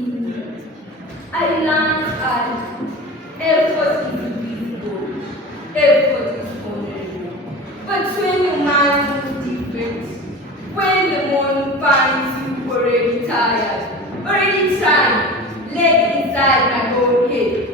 I learned that effort is visible, effort is honorable. But when the man is different, when the one finds you already tired, already trying, let inside and go ahead.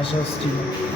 Ashastima.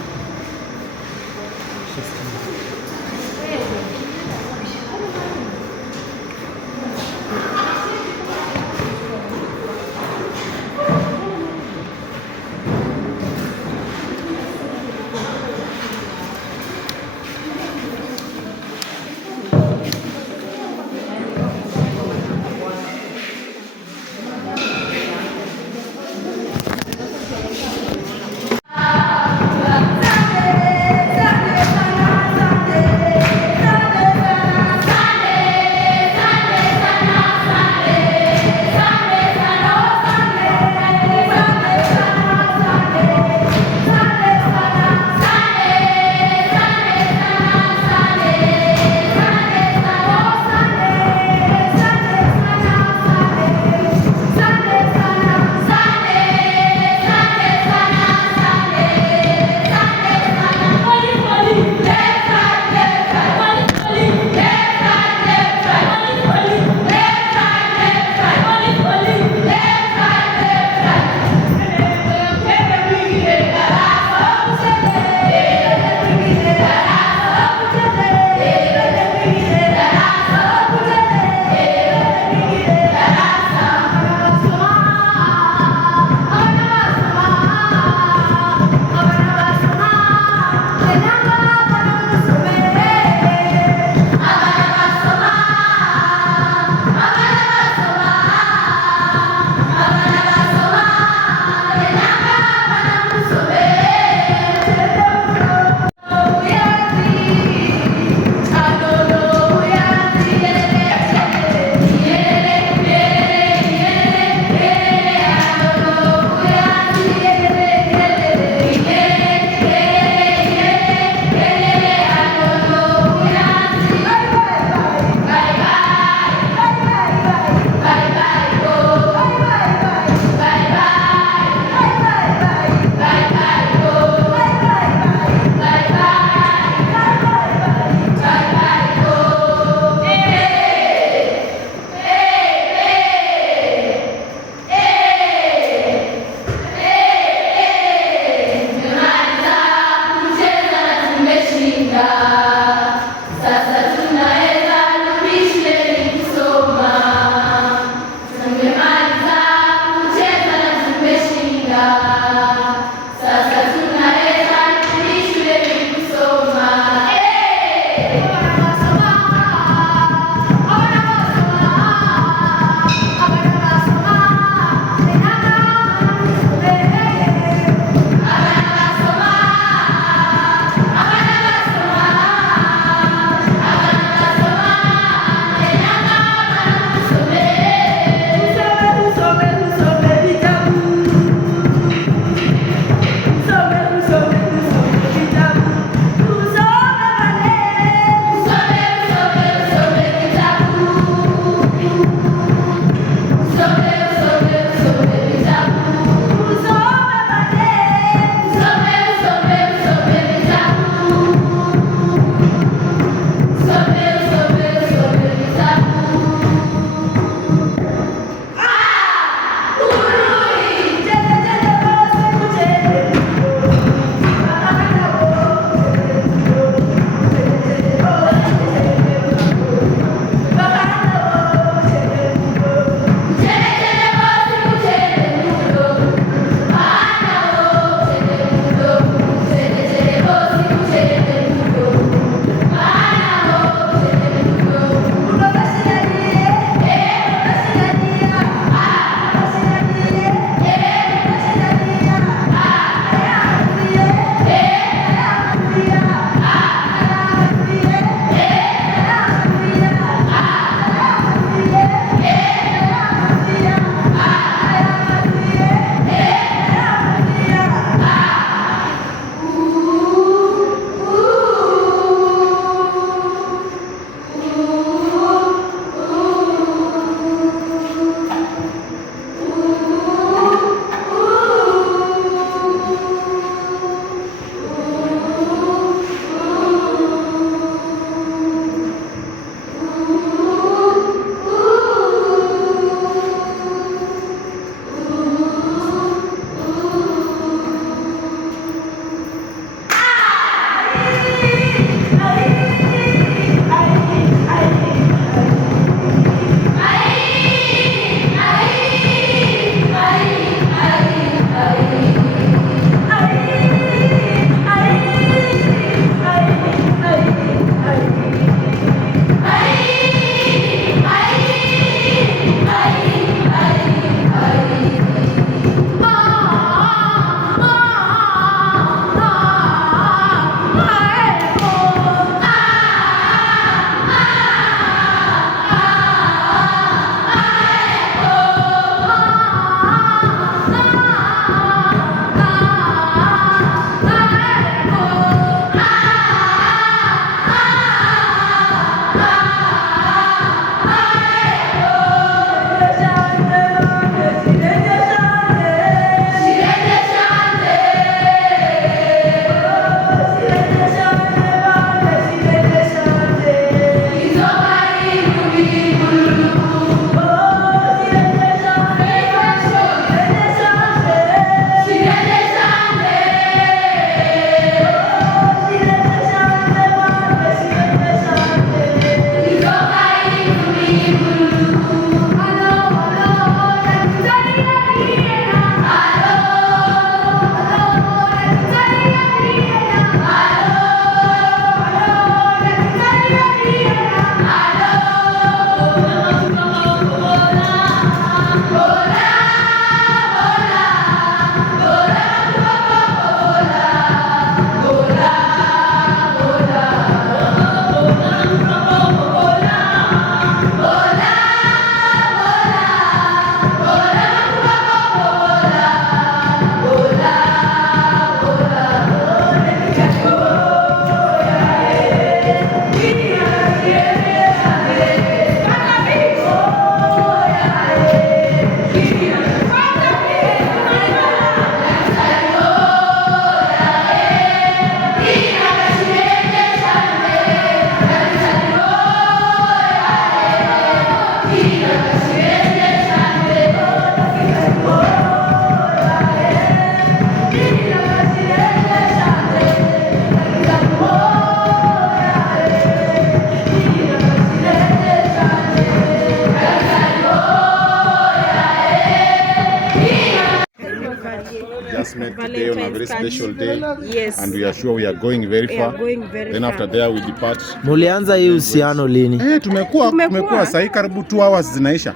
announcement today on a very special day. Yes. And we are sure we are going very far. Then after there we depart. Mulianza hii uhusiano lini? Tumekuwa sahi karibu 2 hours zinaisha.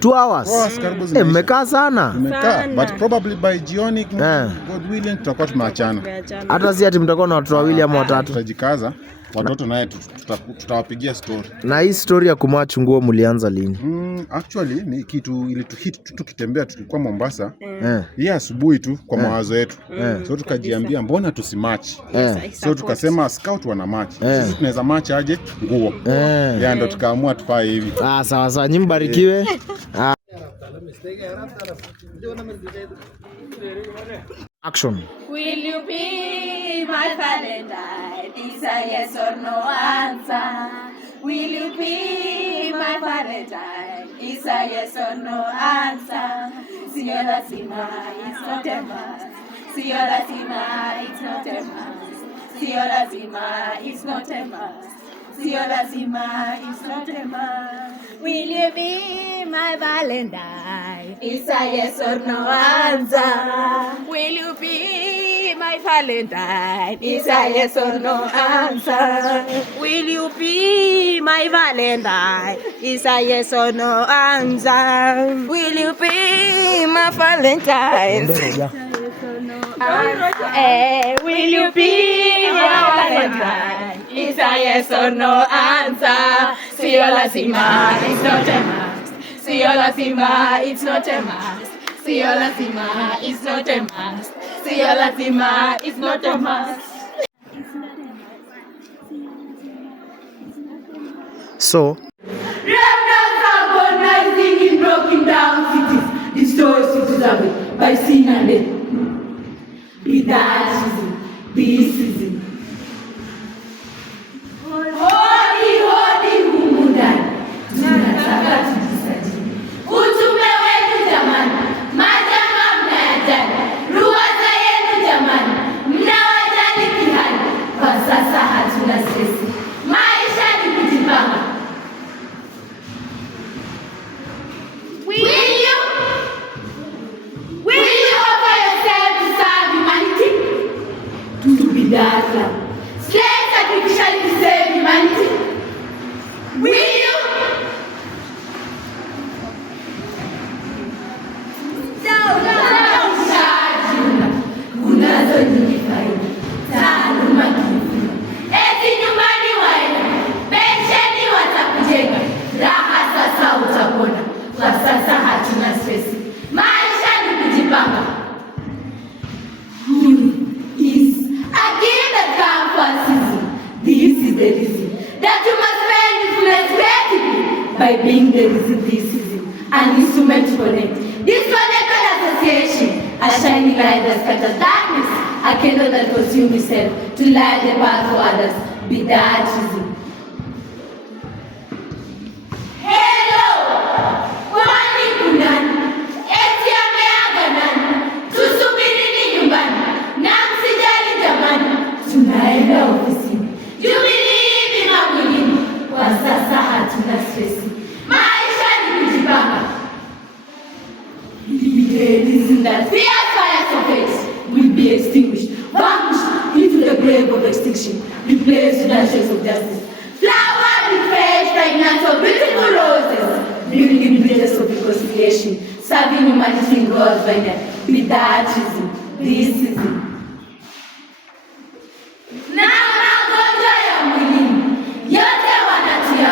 2 hours? 2 hours karibu zinaisha. Mmekaa sana? Tumekaa, but probably by jioni, God willing, tutakuwa tumeachana. Hata si ati mtakuwa na watu wawili ama watatu. Tutajikaza. Watoto naye tutawapigia story. Na hii story ya kumwacha nguo mulianza lini? Actually ni kitu ile tukitembea tulikuwa Mombasa. Hii asubuhi tu kwa mawazo yetu. So tukajiambia mbona tusimatch? So tukasema scout wana match. Sisi tunaweza match aje nguo. Ndio tukaamua tufae hivi. Sawa sawa, mbarikiwe. Action. Will you be my Valentine? Is a yes or no answer. Will you be my Valentine? Is a yes or no answer. Sio lazima, it's not a must. Sio lazima, it's not a must. Sio lazima, it's not a must. Sio lazima, it's not a must. Will you be my Valentine? It's a yes or no answer. Will you be my Valentine? It's a yes or no answer. Will you be my Valentine? It's a yes or no answer. Will you be my Valentine? Will you be my Valentine? It's a yes or no answer. Sio lazima, it's not a must. Sio lazima, it's not a must. Sio lazima, it's not a must. Sio lazima, it's not a must. So Remnants are colonizing in broken down cities, destroy cities away by sin and death. Be that season, this season. Hodi humu ndani, tunataka tujisajili. Utume wetu jamani, majanga mnayajali. Ruwaza yenu jamani, mnawajali kihali. Kwa sasa hatuna stresi, maisha ni kujipanga. Will you offer yourself to serve humanity? To be that love. Slave sacrificially to save humanity. Will you? Kunazo nyingi faida, taaluma kiufundi. Eti nyumbani waenda, pensheni watakujenga. Raha sasa utapona, kwa sasa hatuna stresi. Maisha ni kujipanga. Is a gift that comes for a season. This is the reason that you must spend influence creatively by being the reason this season. An instrument to connect. Disconnected association, a shining light that scatters darkness, a candle that consumes itself to light the path for others. Be that reason. Hello! Kwani kunani? Eti ameaga nani? Tusubirini nyumbani. Na msijali jamani, tunaenda ofisini. Jubilii bima mwilini, kwa sasa hatuna stresi. Maisha ni kujipanga. Reason that fierce fires of hate will be extinguished, vanished into the grave of extinction, replaced with ashes of justice. Flower refreshed, fragrance of beautiful roses, building bridges of reconciliation, serving humanity in God's vineyard. Be that reason, this season. Na magonjwa ya mwilini yote wanatia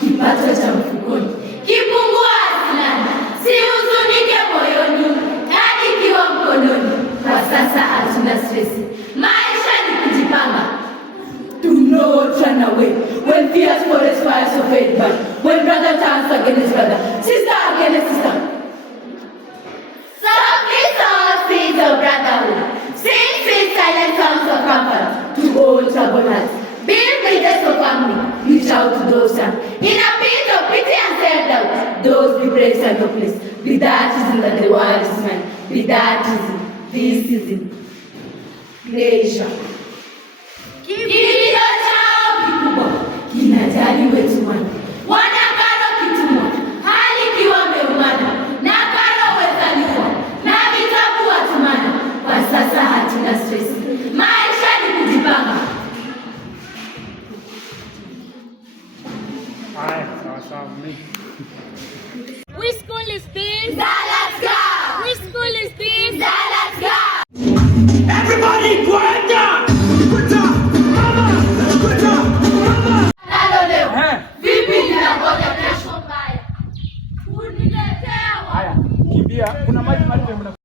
kipato cha mfukoni, kipungua asilani, si huzunike moyoni, hadi kiwa mkononi. Kwa sasa hatuna stresi, maisha ni kujipanga. Do not run away when fierce forest fires of hate burn, when brother turns against brother, sister against sister. Softly songs seeds of brotherhood, sing sweet silent songs of comfort to all troubled hearts. Build bridges of family, reach out to those in a pit of pity and self-doubt, those depressed and hopeless. Be that reason that the world is mine. Be that reason, this season. Pleasure. Kilio chao kikubwa kinajali wetu wana. Wana karo kitumwa, hali kiwa meumana, na karo wezalikuwa, na vitabu watumana. Kwa na stress. Maisha ni kujipanga. Haya, sawa. Which school is this? Zalatka! Which school is this? Zalatka! Everybody quiet down! Quiet down! Quiet down! Nalo leo. Vipi ninangoja kesho mbaya? Uniletea. Haya, kimbia. Kuna maji mna